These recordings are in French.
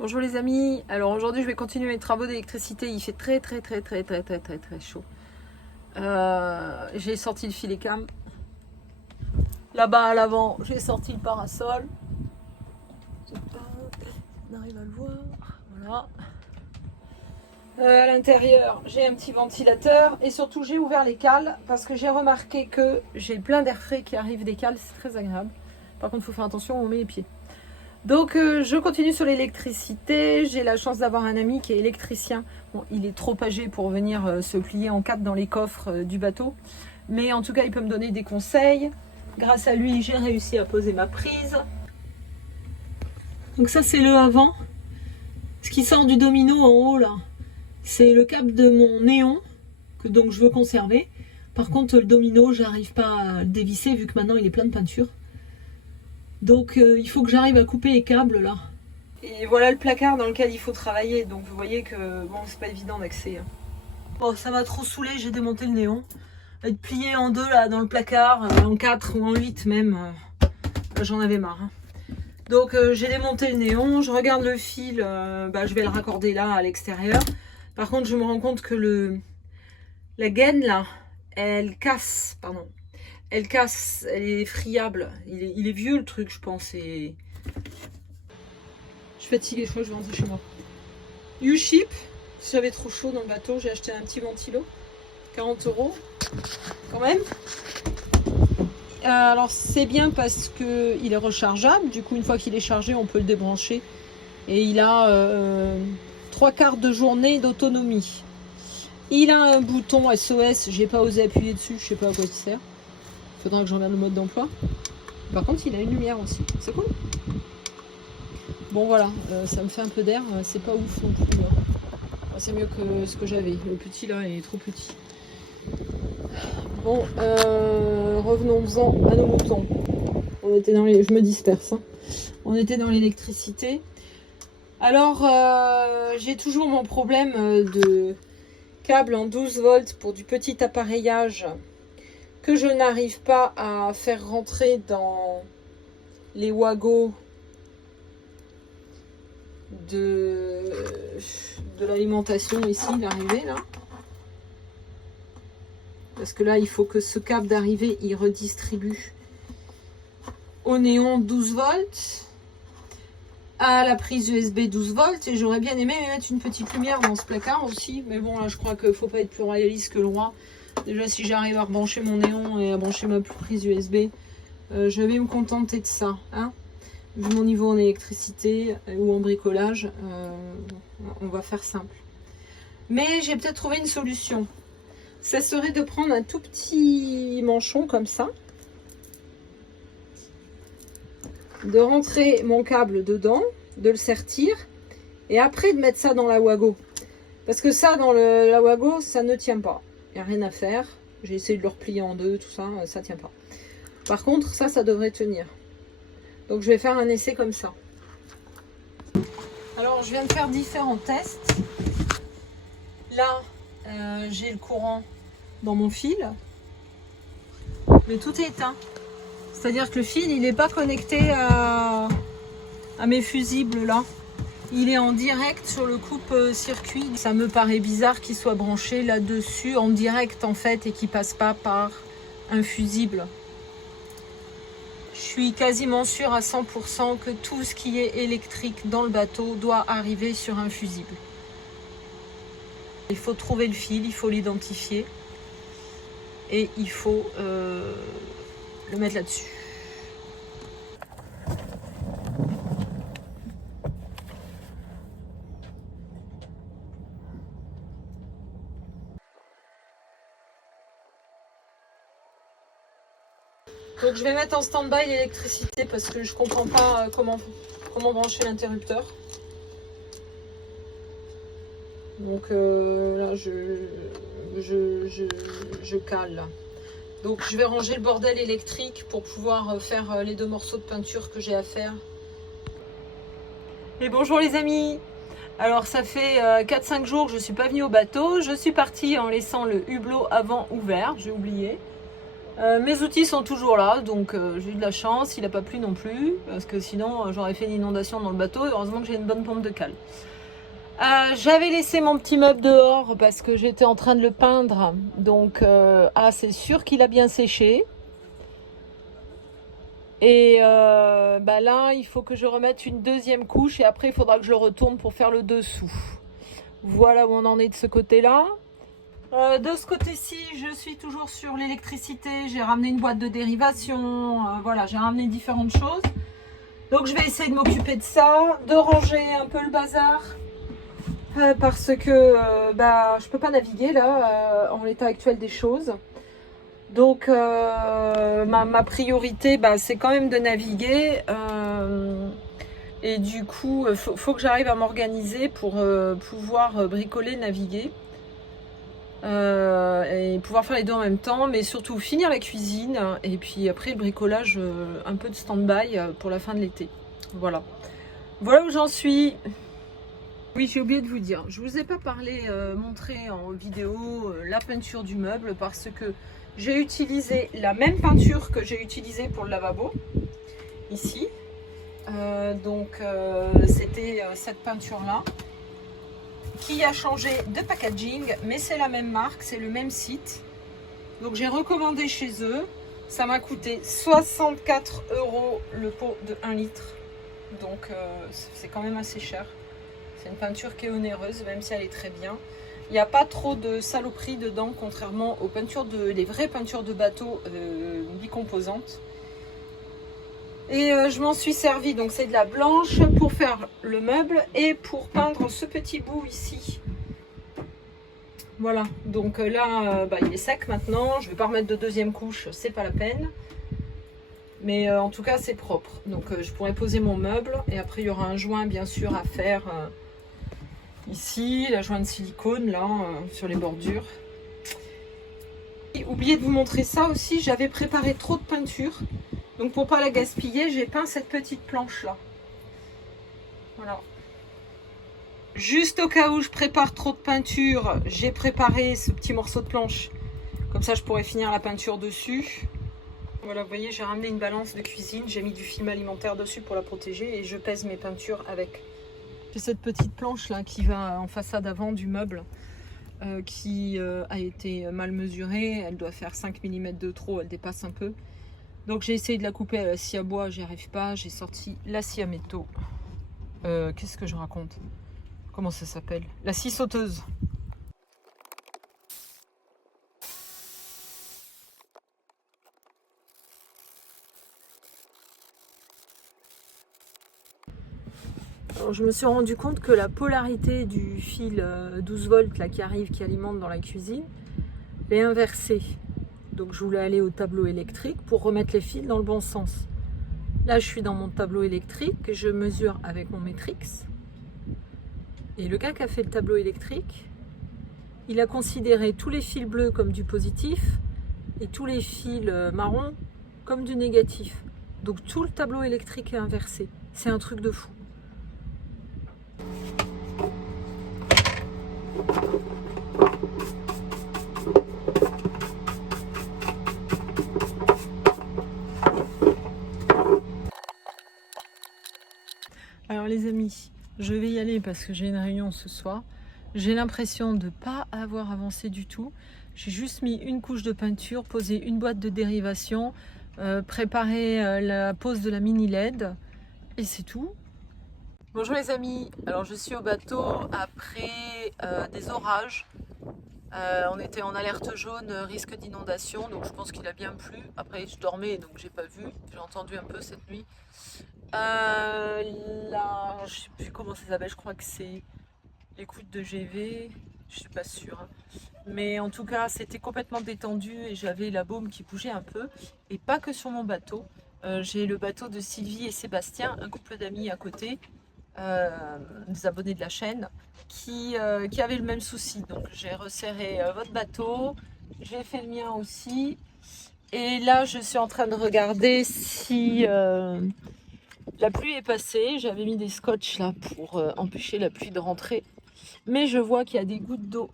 Bonjour les amis, alors aujourd'hui je vais continuer mes travaux d'électricité, il fait très chaud. J'ai sorti le filet cam. Là-bas à l'avant, j'ai sorti le parasol. On arrive à le voir, voilà. À l'intérieur, j'ai un petit ventilateur et surtout j'ai ouvert les cales parce que j'ai remarqué que j'ai plein d'air frais qui arrive des cales, c'est très agréable. Par contre, il faut faire attention où on met les pieds. Donc je continue sur l'électricité. J'ai la chance d'avoir un ami qui est électricien. Bon, il est trop âgé pour venir se plier en quatre dans les coffres du bateau. Mais en tout cas, il peut me donner des conseils. Grâce à lui, j'ai réussi à poser ma prise. Donc ça, c'est le avant. Ce qui sort du domino en haut, là, c'est le câble de mon néon, que donc je veux conserver. Par contre, le domino, j'arrive pas à le dévisser, vu que maintenant, il est plein de peinture. Donc il faut que j'arrive à couper les câbles là. Et voilà le placard dans lequel il faut travailler. Donc vous voyez que bon, c'est pas évident d'accès. Bon, ça m'a trop saoulé, j'ai démonté le néon. Être plié en deux là dans le placard, en 4 ou en 8 même, j'en avais marre. Donc j'ai démonté le néon, je regarde le fil, je vais le raccorder là à l'extérieur. Par contre je me rends compte que la gaine là, elle casse, elle casse, elle est friable. Il est vieux le truc, je pense. Et... je suis fatiguée, je crois que je vais rentrer chez moi. U-Ship, si j'avais trop chaud dans le bateau, j'ai acheté un petit ventilo. 40 € quand même. Alors c'est bien parce qu'il est rechargeable. Du coup, une fois qu'il est chargé, on peut le débrancher. Et il a 3/4 de journée d'autonomie. Il a un bouton SOS, j'ai pas osé appuyer dessus, je sais pas à quoi il sert. Faudra que je regarde le mode d'emploi. Par contre, il a une lumière aussi. C'est cool. Bon, voilà. Ça me fait un peu d'air. C'est pas ouf non plus. C'est mieux que ce que j'avais. Le petit, là, il est trop petit. Bon, revenons-en à nos moutons. On était dans les... Je me disperse. Hein. On était dans l'électricité. Alors, j'ai toujours mon problème de câble en 12 volts pour du petit appareillage que je n'arrive pas à faire rentrer dans les wagons de l'alimentation ici, l'arrivée là. Parce que là, il faut que ce câble d'arrivée, il redistribue au néon 12 volts, à la prise USB 12 volts, et j'aurais bien aimé mettre une petite lumière dans ce placard aussi. Mais bon, là, je crois qu'il ne faut pas être plus royaliste que le roi. Déjà, si j'arrive à rebrancher mon néon et à brancher ma prise USB, je vais me contenter de ça. Hein. Vu mon niveau en électricité ou en bricolage, on va faire simple. Mais j'ai peut-être trouvé une solution. Ça serait de prendre un tout petit manchon comme ça, de rentrer mon câble dedans, de le sertir, et après de mettre ça dans la wago. Parce que ça, dans la wago, ça ne tient pas. Il n'y a rien à faire. J'ai essayé de le replier en deux, tout ça, ça tient pas. Par contre, ça devrait tenir. Donc je vais faire un essai comme ça. Alors je viens de faire différents tests. Là, j'ai le courant dans mon fil. Mais tout est éteint. C'est-à-dire que le fil, il n'est pas connecté à mes fusibles là. Il est en direct sur le coupe-circuit. Ça me paraît bizarre qu'il soit branché là-dessus en direct en fait et qu'il passe pas par un fusible. Je suis quasiment sûre à 100% que tout ce qui est électrique dans le bateau doit arriver sur un fusible. Il faut trouver le fil, il faut l'identifier et il faut le mettre là-dessus. Donc je vais mettre en stand-by l'électricité parce que je comprends pas comment brancher l'interrupteur. Donc là je cale là. Donc je vais ranger le bordel électrique pour pouvoir faire les 2 morceaux de peinture que j'ai à faire. Et bonjour les amis. Alors ça fait 4-5 jours que je ne suis pas venue au bateau. Je suis partie en laissant le hublot avant ouvert, j'ai oublié. Mes outils sont toujours là, donc j'ai eu de la chance, il n'a pas plu non plus, parce que sinon j'aurais fait une inondation dans le bateau, et heureusement que j'ai une bonne pompe de cale. J'avais laissé mon petit meuble dehors parce que j'étais en train de le peindre, donc c'est sûr qu'il a bien séché. Et là, il faut que je remette une deuxième couche et après il faudra que je le retourne pour faire le dessous. Voilà où on en est de ce côté-là. De ce côté-ci, je suis toujours sur l'électricité. J'ai ramené une boîte de dérivation. Voilà, j'ai ramené différentes choses. Donc je vais essayer de m'occuper de ça, de ranger un peu le bazar. Parce que je peux pas naviguer là, en l'état actuel des choses. Donc ma priorité, c'est quand même de naviguer. Et du coup, faut que j'arrive à m'organiser pour pouvoir bricoler, naviguer. Et pouvoir faire les deux en même temps, mais surtout finir la cuisine et puis après le bricolage, un peu de stand-by pour la fin de l'été. Voilà où j'en suis. Oui, j'ai oublié de vous dire, je vous ai pas montré en vidéo la peinture du meuble parce que j'ai utilisé la même peinture que j'ai utilisée pour le lavabo ici. C'était cette peinture là qui a changé de packaging, mais c'est la même marque, c'est le même site. Donc j'ai recommandé chez eux. Ça m'a coûté 64 € le pot de 1 litre. Donc c'est quand même assez cher. C'est une peinture qui est onéreuse, même si elle est très bien. Il n'y a pas trop de saloperies dedans, contrairement aux les vraies peintures de bateau bicomposantes. Et je m'en suis servi, donc c'est de la blanche pour faire le meuble et pour peindre ce petit bout ici. Voilà, donc là il est sec maintenant, je vais pas remettre de deuxième couche, c'est pas la peine. Mais en tout cas c'est propre, donc je pourrais poser mon meuble et après il y aura un joint bien sûr à faire ici, la joint de silicone là sur les bordures. Et oublié de vous montrer ça aussi, j'avais préparé trop de peinture. Donc pour pas la gaspiller, j'ai peint cette petite planche là. Voilà. Juste au cas où je prépare trop de peinture, j'ai préparé ce petit morceau de planche. Comme ça je pourrais finir la peinture dessus. Voilà, vous voyez, j'ai ramené une balance de cuisine, j'ai mis du film alimentaire dessus pour la protéger et je pèse mes peintures avec. J'ai cette petite planche là qui va en façade avant du meuble qui a été mal mesurée. Elle doit faire 5 mm de trop, elle dépasse un peu. Donc j'ai essayé de la couper à la scie à bois, j'y arrive pas, j'ai sorti la scie à métaux. Qu'est-ce que je raconte? Comment ça s'appelle? La scie sauteuse. Alors, je me suis rendu compte que la polarité du fil 12 volts là, qui arrive, qui alimente dans la cuisine, est inversée. Donc je voulais aller au tableau électrique pour remettre les fils dans le bon sens. Là je suis dans mon tableau électrique, je mesure avec mon Matrix. Et le gars qui a fait le tableau électrique, il a considéré tous les fils bleus comme du positif et tous les fils marrons comme du négatif. Donc tout le tableau électrique est inversé. C'est un truc de fou. Alors les amis, je vais y aller parce que j'ai une réunion ce soir. J'ai l'impression de ne pas avoir avancé du tout. J'ai juste mis une couche de peinture, posé une boîte de dérivation, préparé la pose de la mini LED et c'est tout. Bonjour les amis, alors je suis au bateau après des orages. On était en alerte jaune, risque d'inondation, donc je pense qu'il a bien plu. Après je dormais donc j'ai pas vu, j'ai entendu un peu cette nuit. Là, je sais plus comment ça s'appelle, je crois que c'est l'écoute de GV, je suis pas sûre. Mais en tout cas, c'était complètement détendu et j'avais la baume qui bougeait un peu. Et pas que sur mon bateau. J'ai le bateau de Sylvie et Sébastien, un couple d'amis à côté, des abonnés de la chaîne, qui avaient le même souci. Donc j'ai resserré votre bateau, j'ai fait le mien aussi. Et là, je suis en train de regarder si... la pluie est passée, j'avais mis des scotch là pour empêcher la pluie de rentrer. Mais je vois qu'il y a des gouttes d'eau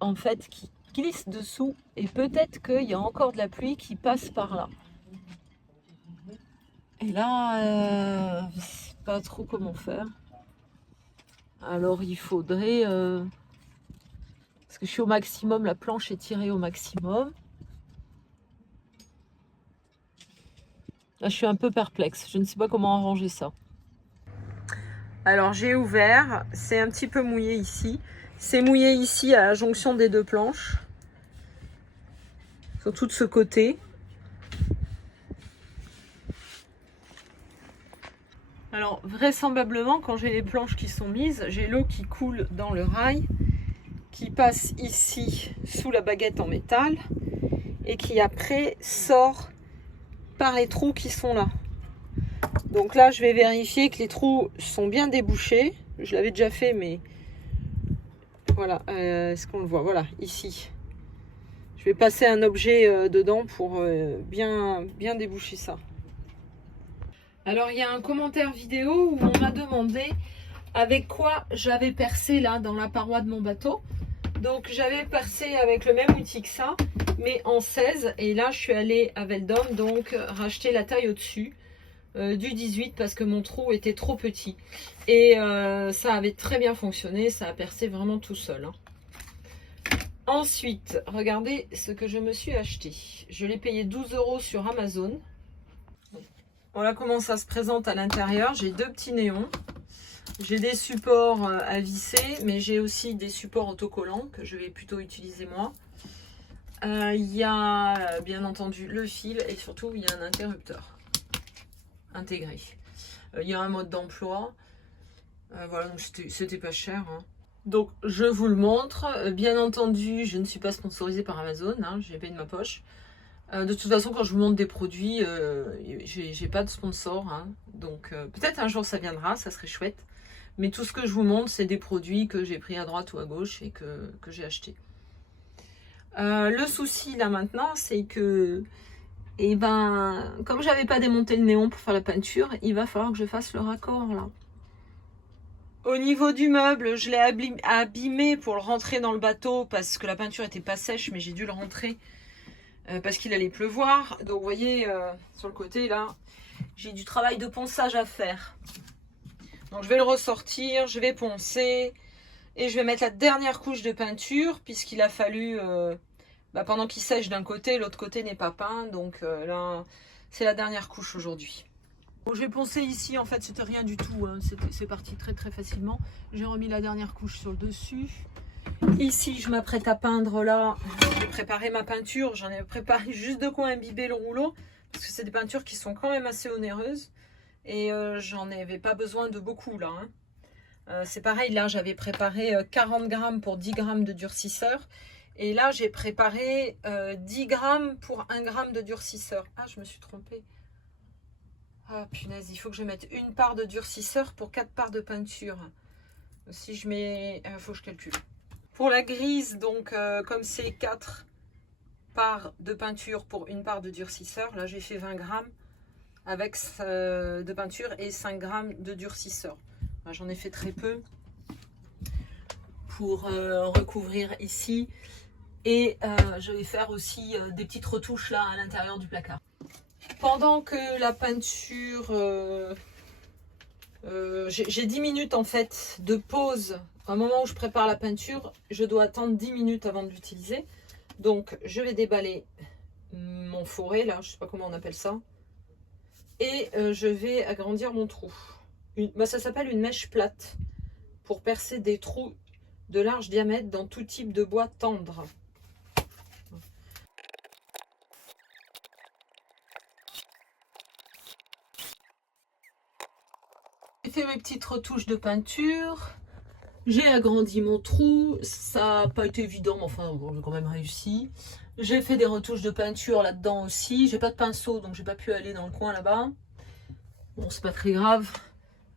en fait glisse dessous et peut-être qu'il y a encore de la pluie qui passe par là. Et là, je sais pas trop comment faire. Alors il faudrait... parce que je suis au maximum, la planche est tirée au maximum. Là, je suis un peu perplexe. Je ne sais pas comment arranger ça. Alors, j'ai ouvert. C'est un petit peu mouillé ici. C'est mouillé ici à la jonction des deux planches. Surtout de ce côté. Alors, vraisemblablement, quand j'ai les planches qui sont mises, j'ai l'eau qui coule dans le rail, qui passe ici sous la baguette en métal et qui après sort par les trous qui sont là. Donc là, je vais vérifier que les trous sont bien débouchés. Je l'avais déjà fait, mais voilà, est-ce qu'on le voit? Voilà, ici. Je vais passer un objet dedans pour bien déboucher ça. Alors, il y a un commentaire vidéo où on m'a demandé avec quoi j'avais percé là dans la paroi de mon bateau. Donc, j'avais percé avec le même outil que ça, mais en 16. Et là, je suis allée à Veldom, donc racheter la taille au-dessus. Du 18 parce que mon trou était trop petit et ça avait très bien fonctionné, ça a percé vraiment tout seul, hein. Ensuite, regardez ce que je me suis acheté. Je l'ai payé 12 € sur Amazon. Voilà comment ça se présente à l'intérieur. J'ai deux petits néons, j'ai des supports à visser, mais j'ai aussi des supports autocollants que je vais plutôt utiliser moi. Il y a bien entendu le fil et surtout il y a un interrupteur intégré. Il y a un mode d'emploi. Voilà, donc c'était pas cher, hein. Donc je vous le montre. Bien entendu, je ne suis pas sponsorisée par Amazon, hein, j'ai payé de ma poche. De toute façon, quand je vous montre des produits, j'ai pas de sponsor, hein. Donc peut-être un jour ça viendra, ça serait chouette. Mais tout ce que je vous montre, c'est des produits que j'ai pris à droite ou à gauche et que j'ai acheté. Le souci là maintenant, c'est que et ben, comme j'avais pas démonté le néon pour faire la peinture, il va falloir que je fasse le raccord là. Au niveau du meuble, je l'ai abîmé pour le rentrer dans le bateau parce que la peinture était pas sèche, mais j'ai dû le rentrer parce qu'il allait pleuvoir. Donc vous voyez, sur le côté là, j'ai du travail de ponçage à faire. Donc je vais le ressortir, je vais poncer et je vais mettre la dernière couche de peinture puisqu'il a fallu... pendant qu'il sèche d'un côté, l'autre côté n'est pas peint. Donc là, c'est la dernière couche aujourd'hui. Bon, j'ai poncé ici, en fait, c'était rien du tout, hein. C'est parti très très facilement. J'ai remis la dernière couche sur le dessus. Ici, je m'apprête à peindre là. J'ai préparé ma peinture. J'en ai préparé juste de quoi imbiber le rouleau. Parce que c'est des peintures qui sont quand même assez onéreuses. Et j'en avais pas besoin de beaucoup là, hein. C'est pareil, là, j'avais préparé 40 grammes pour 10 grammes de durcisseur. Et là, j'ai préparé 10 grammes pour 1 gramme de durcisseur. Ah, je me suis trompée. Ah, punaise, il faut que je mette une part de durcisseur pour 4 parts de peinture. Si je mets... Il faut que je calcule. Pour la grise, donc, comme c'est 4 parts de peinture pour une part de durcisseur, là, j'ai fait 20 grammes avec de peinture et 5 grammes de durcisseur. J'en ai fait très peu pour recouvrir ici. Et je vais faire aussi des petites retouches là à l'intérieur du placard. Pendant que la peinture... j'ai 10 minutes en fait de pause. Au moment où je prépare la peinture, je dois attendre 10 minutes avant de l'utiliser. Donc je vais déballer mon fourré là, je sais pas comment on appelle ça. Et je vais agrandir mon trou. Ça s'appelle une mèche plate. Pour percer des trous de large diamètre dans tout type de bois tendre. J'ai fait mes petites retouches de peinture. J'ai agrandi mon trou. Ça n'a pas été évident, mais enfin, bon, j'ai quand même réussi. J'ai fait des retouches de peinture là-dedans aussi. J'ai pas de pinceau, donc j'ai pas pu aller dans le coin là-bas. Bon, c'est pas très grave.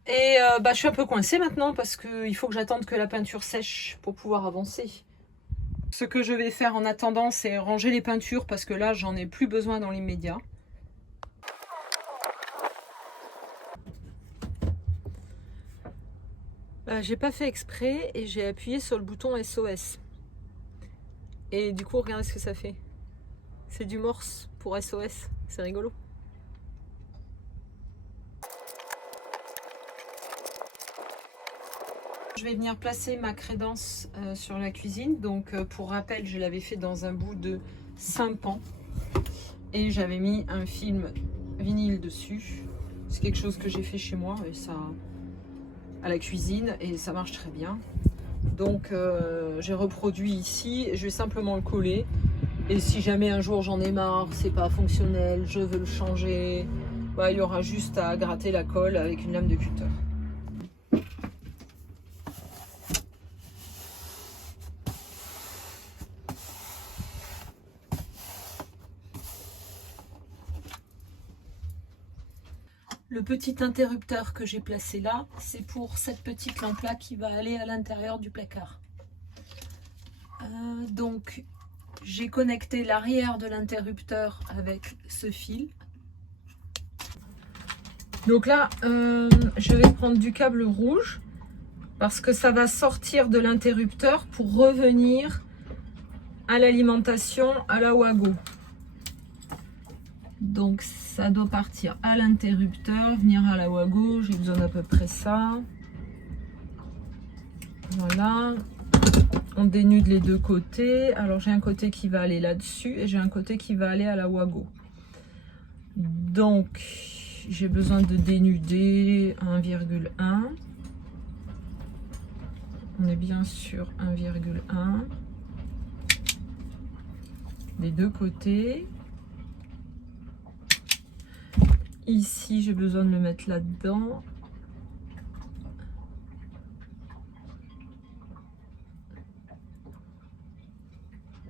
Et je suis un peu coincée maintenant parce qu'il faut que j'attende que la peinture sèche pour pouvoir avancer. Ce que je vais faire en attendant, c'est ranger les peintures parce que là, j'en ai plus besoin dans l'immédiat. J'ai pas fait exprès et j'ai appuyé sur le bouton SOS. Et du coup, regardez ce que ça fait. C'est du morse pour SOS. C'est rigolo. Je vais venir placer ma crédence sur la cuisine. Donc pour rappel, je l'avais fait dans un bout de sympan. Et j'avais mis un film vinyle dessus. C'est quelque chose que j'ai fait chez moi et ça, à la cuisine, et ça marche très bien. Donc j'ai reproduit ici. Je vais simplement le coller. Et si jamais un jour j'en ai marre, c'est pas fonctionnel, je veux le changer, bah, il y aura juste à gratter la colle avec une lame de cutter. Le petit interrupteur que j'ai placé là, c'est pour cette petite lampe là qui va aller à l'intérieur du placard. Donc j'ai connecté l'arrière de l'interrupteur avec ce fil. Donc là, je vais prendre du câble rouge parce que ça va sortir de l'interrupteur pour revenir à l'alimentation à la Wago. Donc ça doit partir à l'interrupteur, venir à la Wago. J'ai besoin d'à peu près ça. Voilà. On dénude les deux côtés. Alors j'ai un côté qui va aller là-dessus et j'ai un côté qui va aller à la Wago. Donc j'ai besoin de dénuder 1,1. On est bien sur 1,1. Les deux côtés. Ici, j'ai besoin de le mettre là-dedans.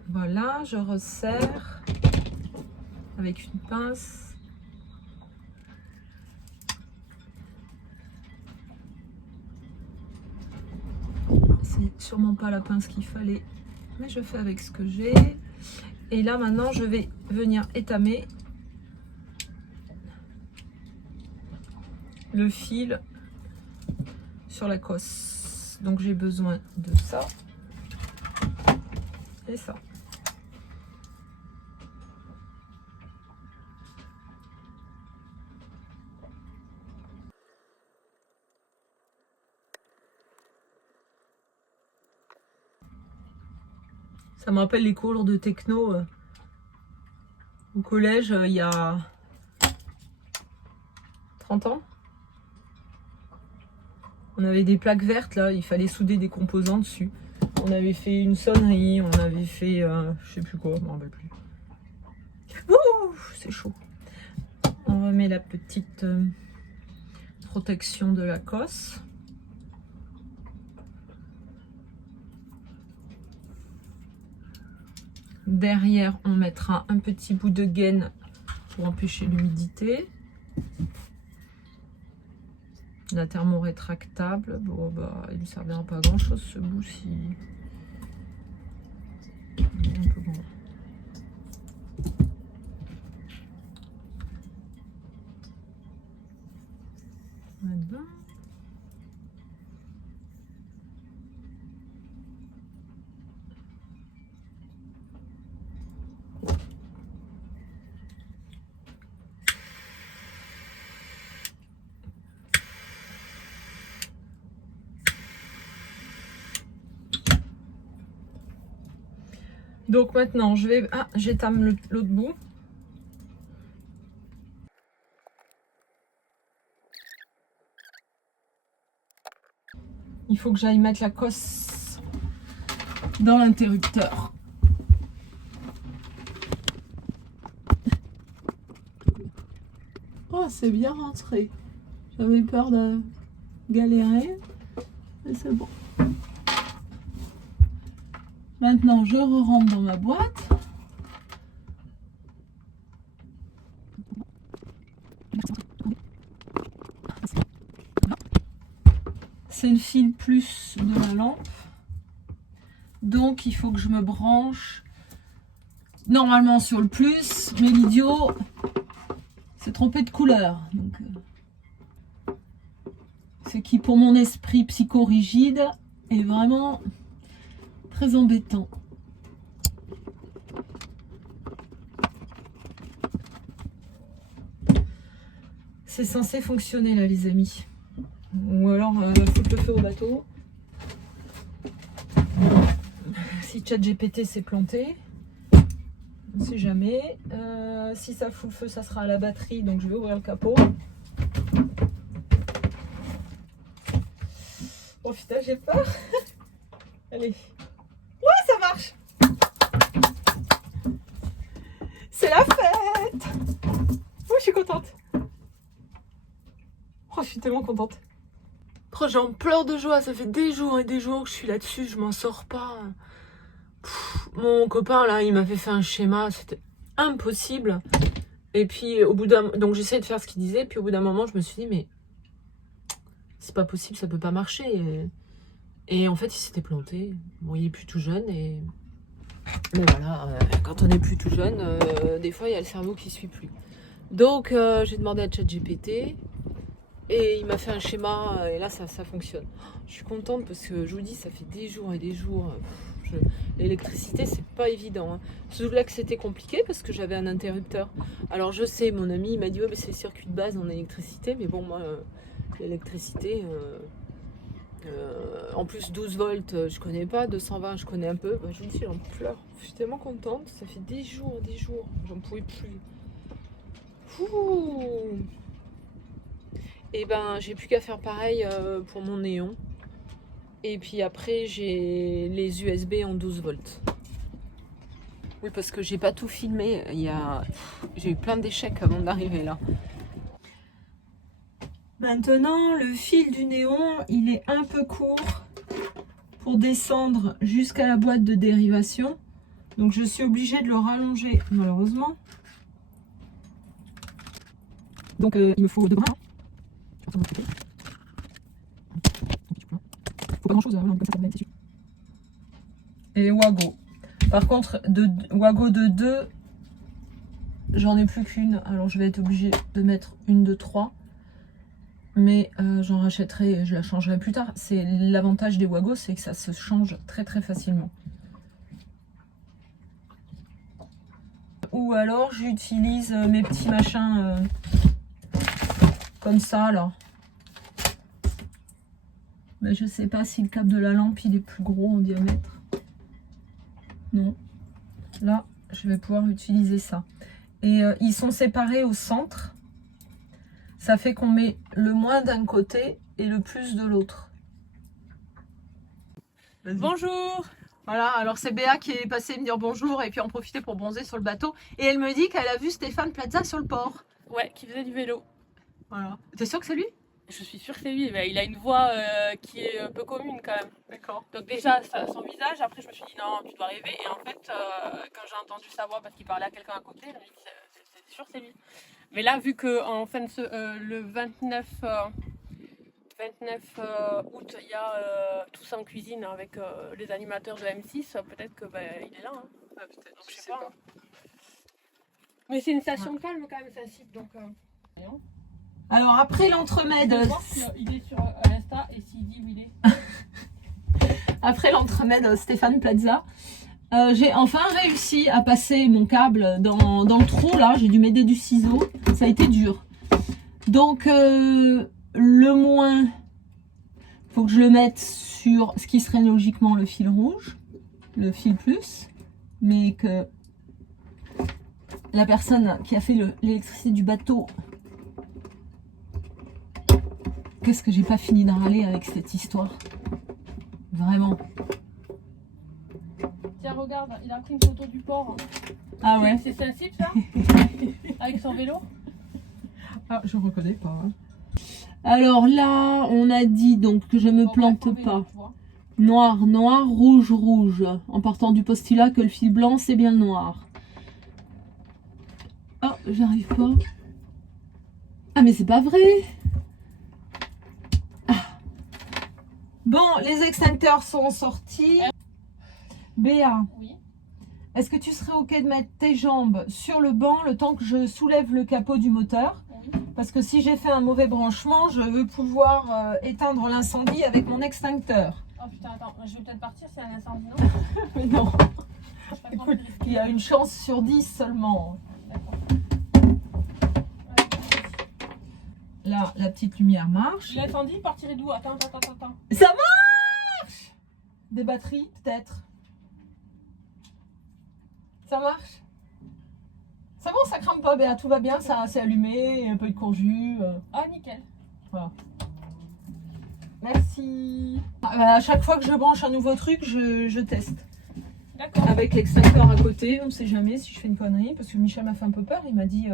Voilà, je resserre avec une pince. C'est sûrement pas la pince qu'il fallait, mais je fais avec ce que j'ai. Et là, maintenant, je vais venir étamer le fil sur la cosse. Donc j'ai besoin de ça et ça. Ça me rappelle les cours de techno au collège il y a 30 ans. On avait des plaques vertes là, il fallait souder des composants dessus. On avait fait une sonnerie, on avait fait je sais plus quoi, je m'en rappelle plus. Ouh, c'est chaud. On remet la petite protection de la cosse. Derrière, on mettra un petit bout de gaine pour empêcher l'humidité. La thermorétractable, bon bah il ne servira pas à grand chose ce bout-ci. Un peu grand. Voilà. Donc maintenant, je vais... Ah, j'étame l'autre bout. Il faut que j'aille mettre la cosse dans l'interrupteur. Oh, c'est bien rentré. J'avais peur de galérer, mais c'est bon. Maintenant, je re-rentre dans ma boîte. C'est le fil plus de la lampe. Donc, il faut que je me branche normalement sur le plus, mais l'idiot s'est trompé de couleur. Donc, ce qui, pour mon esprit psychorigide, est vraiment très embêtant. c'est censé fonctionner là les amis. Ou alors foutre le feu au bateau. Si ChatGPT s'est planté, on ne sait jamais. Si ça fout le feu, ça sera à la batterie, donc je vais ouvrir le capot. Oh putain, j'ai peur. Allez. Ouais, ça marche. C'est la fête. Oh, je suis contente. Oh, je suis tellement contente. Oh, j'en pleure de joie. Ça fait des jours et des jours que je suis là-dessus. Je m'en sors pas. Mon copain, là, il m'avait fait un schéma. C'était impossible. Et puis, au bout d'un... Donc, j'essayais de faire ce qu'il disait. Puis, au bout d'un moment, je me suis dit, mais... c'est pas possible, ça peut pas marcher. Et en fait, il s'était planté. Bon, il est plus tout jeune. Mais voilà, quand on est plus tout jeune, des fois, il y a le cerveau qui suit plus. Donc, j'ai demandé à ChatGPT. Et il m'a fait un schéma. Et là, ça fonctionne. Je suis contente parce que, je vous dis, ça fait des jours et des jours. L'électricité, c'est pas évident. Hein. Surtout là que c'était compliqué parce que j'avais un interrupteur. Alors, je sais, mon ami, il m'a dit, ouais, mais c'est les circuits de base en électricité. Mais bon, moi... l'électricité, en plus 12 volts, je connais pas, 220, je connais un peu. Je vous dis, j'en pleure. Je suis tellement contente, ça fait des jours, j'en pouvais plus. Ouh. Et ben, j'ai plus qu'à faire pareil pour mon néon. Et puis après, j'ai les USB en 12 volts. Oui, parce que j'ai pas tout filmé. J'ai eu plein d'échecs avant d'arriver là. Maintenant, le fil du néon, il est un peu court pour descendre jusqu'à la boîte de dérivation. Donc, je suis obligée de le rallonger, malheureusement. Donc, il me faut 2 bras. Faut pas grand chose, comme ça, c'est sûr. Et Wago. Par contre, Wago de 2, j'en ai plus qu'une. Alors, je vais être obligée de mettre une de 3. Mais j'en rachèterai et je la changerai plus tard. C'est l'avantage des Wago, c'est que ça se change très très facilement. Ou alors j'utilise mes petits machins comme ça là. Mais je sais pas si le câble de la lampe il est plus gros en diamètre. Non. Là, je vais pouvoir utiliser ça. Et ils sont séparés au centre. Ça fait qu'on met le moins d'un côté et le plus de l'autre. Bonjour. Voilà, alors c'est Béa qui est passée me dire bonjour et puis en profiter pour bronzer sur le bateau. Et elle me dit qu'elle a vu Stéphane Plaza sur le port. Ouais, qui faisait du vélo. Voilà. T'es sûre que c'est lui? Je suis sûre que c'est lui. Il a une voix qui est un peu commune quand même. D'accord. Donc déjà, son visage, après je me suis dit non, tu dois rêver. Et en fait, quand j'ai entendu sa voix parce qu'il parlait à quelqu'un à côté, je me suis dit c'est sûr que c'est lui. Mais là, vu que en fin de le 29 août, il y a Tous en cuisine avec les animateurs de M6, peut-être que il est là. Hein. Ah, peut-être, donc je sais pas. Mais c'est une station calme quand même, c'est un site donc. Alors après l'entremède. Il est sur l'Insta et s'il dit où il est. Après l'entremède Stéphane Plaza. J'ai enfin réussi à passer mon câble dans le trou là, j'ai dû m'aider du ciseau, ça a été dur. Donc le moins, faut que je le mette sur ce qui serait logiquement le fil rouge, le fil plus, mais que la personne qui a fait l'électricité du bateau, qu'est-ce que j'ai pas fini de râler avec cette histoire, vraiment. Tiens, regarde, il a pris une photo du port. Ah ouais. C'est sensible ça. Avec son vélo. Ah, je reconnais pas. Hein. Alors là, on a dit donc que je me plante pas. Noir, noir, rouge, rouge. En partant du postulat que le fil blanc, c'est bien le noir. Oh, j'arrive pas. Ah, mais c'est pas vrai. Ah. Bon, les extincteurs sont sortis. Béa, Oui. est-ce que tu serais ok de mettre tes jambes sur le banc le temps que je soulève le capot du moteur? Oui. Parce que si j'ai fait un mauvais branchement, je veux pouvoir éteindre l'incendie avec mon extincteur. Oh putain, attends, je vais peut-être partir s'il y a un incendie, non? Mais non, Je sais pas écoute, il y a une chance sur 10 seulement. Là, la petite lumière marche. L'incendie partirait d'où? Attends. Ça marche! Des batteries, peut-être. Ça marche? C'est bon, ça crame pas, Béa, tout va bien, ça c'est allumé, un peu de conjus. Ah, nickel. Voilà. Merci. À chaque fois que je branche un nouveau truc, je teste. D'accord. Avec l'extincteur à côté, on ne sait jamais si je fais une connerie, parce que Michel m'a fait un peu peur, il m'a dit...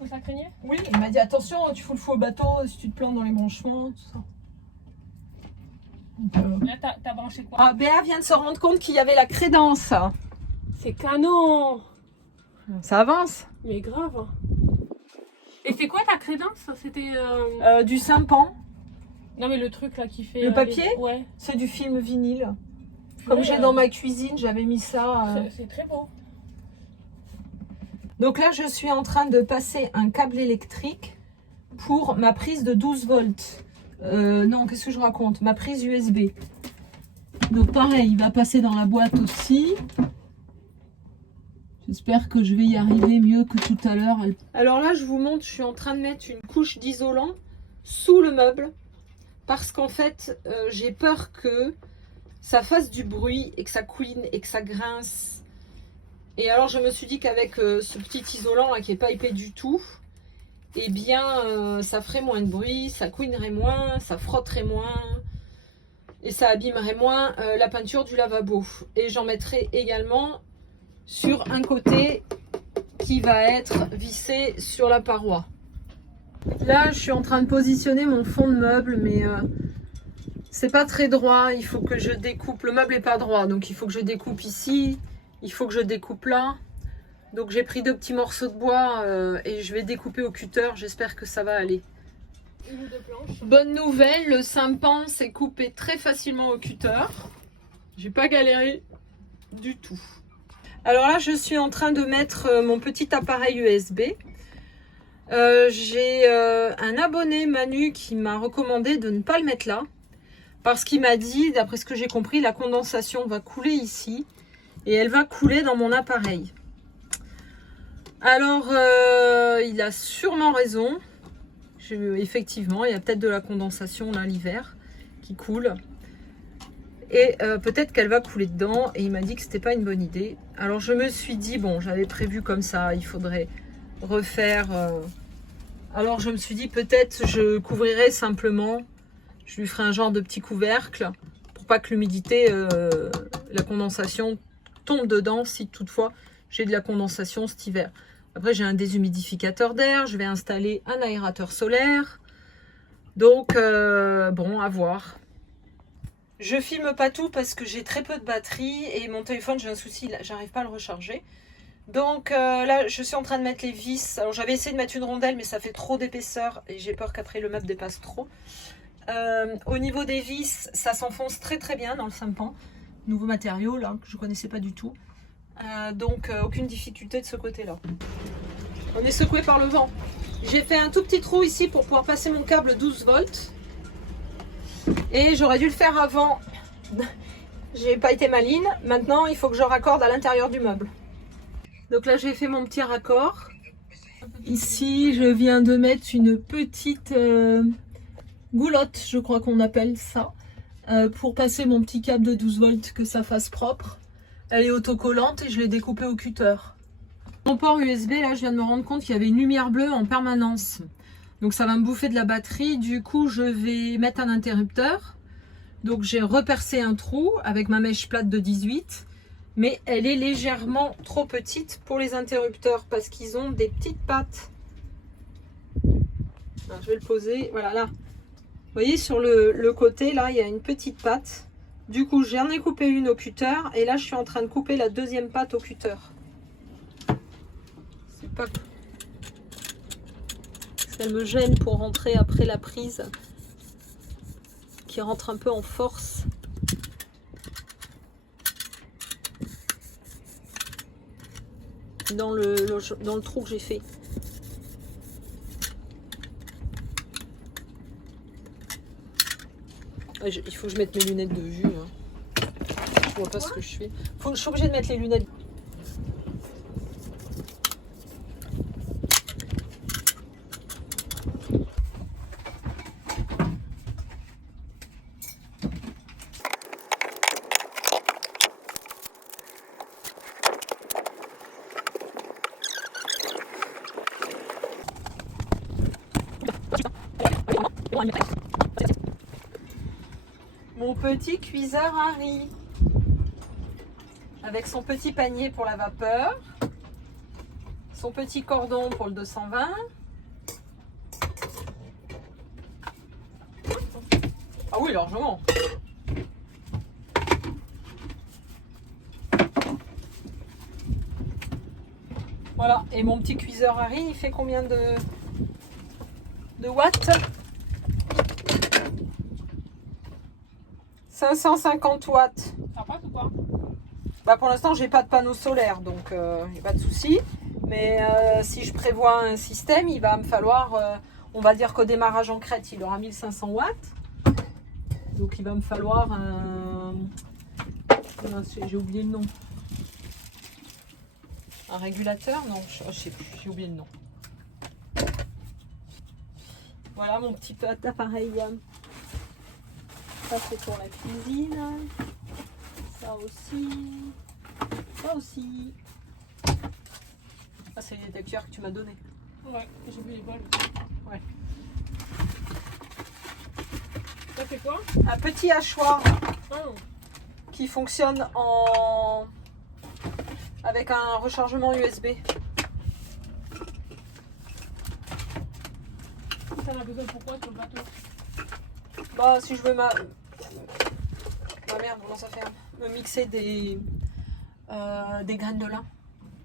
Que ça craignait? Oui, il m'a dit attention, tu fous le fou au bateau si tu te plantes dans les branchements, tout ça. Donc, Là, t'as branché quoi? Ah, Béa vient de se rendre compte qu'il y avait la crédence. C'est canon. Ça avance. Mais grave. Et c'est quoi ta crédence? C'était... Du sympan, Non, mais le truc là qui fait... Le papier? Ouais. c'est du film vinyle. Comme Ouais, j'ai dans ma cuisine, j'avais mis ça. C'est très beau. Donc là, je suis en train de passer un câble électrique pour ma prise de 12 volts. Non, qu'est-ce que je raconte? Ma prise USB. Donc pareil, il va passer dans la boîte aussi. J'espère que je vais y arriver mieux que tout à l'heure. Alors là, je vous montre, je suis en train de mettre une couche d'isolant sous le meuble. Parce qu'en fait, j'ai peur que ça fasse du bruit et que ça couine et que ça grince. Et alors, je me suis dit qu'avec ce petit isolant là, qui n'est pas épais du tout, eh bien, ça ferait moins de bruit, ça couinerait moins, ça frotterait moins. Et ça abîmerait moins la peinture du lavabo. Et j'en mettrai également sur un côté qui va être vissé sur la paroi. Là, je suis en train de positionner mon fond de meuble, mais c'est pas très droit. Il faut que je découpe. Le meuble est pas droit, donc il faut que je découpe ici. Il faut que je découpe là. Donc j'ai pris 2 petits morceaux de bois et je vais découper au cutter. J'espère que ça va aller. Une ou deux planches. Bonne nouvelle, le sympan s'est coupé très facilement au cutter. J'ai pas galéré du tout. Alors là, je suis en train de mettre mon petit appareil USB. J'ai un abonné, Manu, qui m'a recommandé de ne pas le mettre là. Parce qu'il m'a dit, d'après ce que j'ai compris, la condensation va couler ici. Et elle va couler dans mon appareil. Alors, il a sûrement raison. Effectivement, il y a peut-être de la condensation là l'hiver qui coule. Et peut-être qu'elle va couler dedans. Et il m'a dit que c'était pas une bonne idée. Alors je me suis dit, bon, j'avais prévu comme ça, il faudrait refaire. Alors je me suis dit, peut-être je couvrirai simplement. Je lui ferai un genre de petit couvercle pour pas que l'humidité, la condensation tombe dedans si toutefois j'ai de la condensation cet hiver. Après, j'ai un déshumidificateur d'air, je vais installer un aérateur solaire. Donc, bon, à voir. Je filme pas tout parce que j'ai très peu de batterie et mon téléphone, j'ai un souci, j'arrive pas à le recharger. Donc là, je suis en train de mettre les vis. Alors, j'avais essayé de mettre une rondelle, mais ça fait trop d'épaisseur et j'ai peur qu'après le meuble dépasse trop. Au niveau des vis, ça s'enfonce très très bien dans le sympan. Nouveau matériau là, que je connaissais pas du tout. Donc aucune difficulté de ce côté-là. On est secoué par le vent. J'ai fait un tout petit trou ici pour pouvoir passer mon câble 12 volts. Et j'aurais dû le faire avant. J'ai pas été maline. Maintenant, il faut que je raccorde à l'intérieur du meuble. Donc là, j'ai fait mon petit raccord. Ici, je viens de mettre une petite goulotte, je crois qu'on appelle ça, pour passer mon petit câble de 12 volts, que ça fasse propre. Elle est autocollante et je l'ai découpée au cutter. Mon port USB, là, je viens de me rendre compte qu'il y avait une lumière bleue en permanence. Donc ça va me bouffer de la batterie. Du coup, je vais mettre un interrupteur. Donc j'ai repercé un trou avec ma mèche plate de 18. Mais elle est légèrement trop petite pour les interrupteurs parce qu'ils ont des petites pattes. Alors, je vais le poser, voilà là. Vous voyez sur le côté, là, il y a une petite patte. Du coup, j'en ai coupé une au cutter et là, je suis en train de couper la deuxième patte au cutter. C'est pas... Ça me gêne pour rentrer après la prise qui rentre un peu en force. Dans le trou que j'ai fait. Il faut que je mette mes lunettes de vue. Hein. Je vois pas ce que je fais. Je suis obligée de mettre les lunettes. Mon petit cuiseur Harry. Avec son petit panier pour la vapeur. Son petit cordon pour le 220. Ah oui, largement. Voilà, et mon petit cuiseur Harry, il fait combien de watts? 550 watts. Ça passe ou pas? Bah pour l'instant, j'ai pas de panneau solaire, donc il n'y a pas de souci. Mais si je prévois un système, il va me falloir, on va dire qu'au démarrage en crête, il aura 1500 watts. Donc il va me falloir un... J'ai oublié le nom. Un régulateur? Non, je sais plus, j'ai oublié le nom. Voilà mon petit appareil. Ça c'est pour la cuisine. Ça aussi. Ça aussi. Ah, c'est les détecteurs que tu m'as donné. Ouais, j'ai vu les bols. Ouais. Ça fait quoi? Un petit hachoir Oh. qui fonctionne avec un rechargement USB. Ça en a besoin pourquoi sur le bateau? Bah si je veux Ah merde, comment ça fait? Me mixer des graines de lin.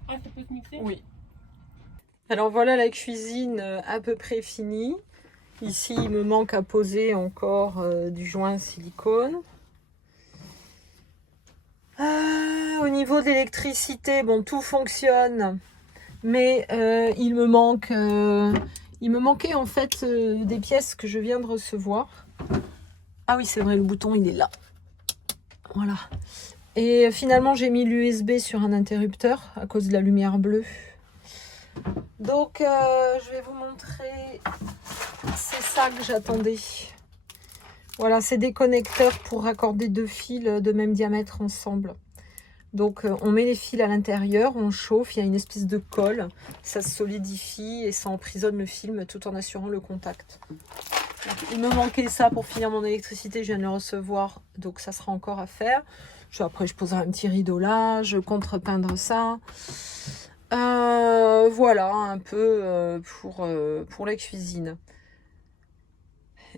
Ah, ça peut se mixer? Oui. Alors voilà la cuisine à peu près finie. Ici il me manque à poser encore du joint silicone. Au niveau de l'électricité, bon tout fonctionne, mais il me manquait en fait des pièces que je viens de recevoir. Ah oui c'est vrai, le bouton il est là. Voilà. Et finalement j'ai mis l'USB sur un interrupteur à cause de la lumière bleue. Donc je vais vous montrer, c'est ça que j'attendais. Voilà, c'est des connecteurs pour raccorder deux fils de même diamètre ensemble. Donc on met les fils à l'intérieur, on chauffe, il y a une espèce de colle, ça se solidifie et ça emprisonne le film tout en assurant le contact. Donc, il me manquait ça pour finir mon électricité, je viens de le recevoir, donc ça sera encore à faire. Après je poserai un petit rideau là, je contre-peindre ça. Voilà un peu pour la cuisine.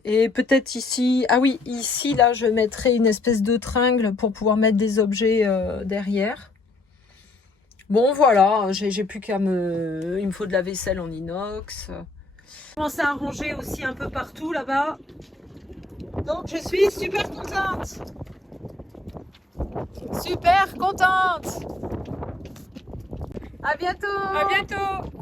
Et peut-être ici, ah oui, ici là je mettrai une espèce de tringle pour pouvoir mettre des objets derrière. Bon voilà, j'ai plus qu'à il me faut de la vaisselle en inox. Je commence à arranger aussi un peu partout là-bas. Donc je suis super contente. Super contente. À bientôt. À bientôt.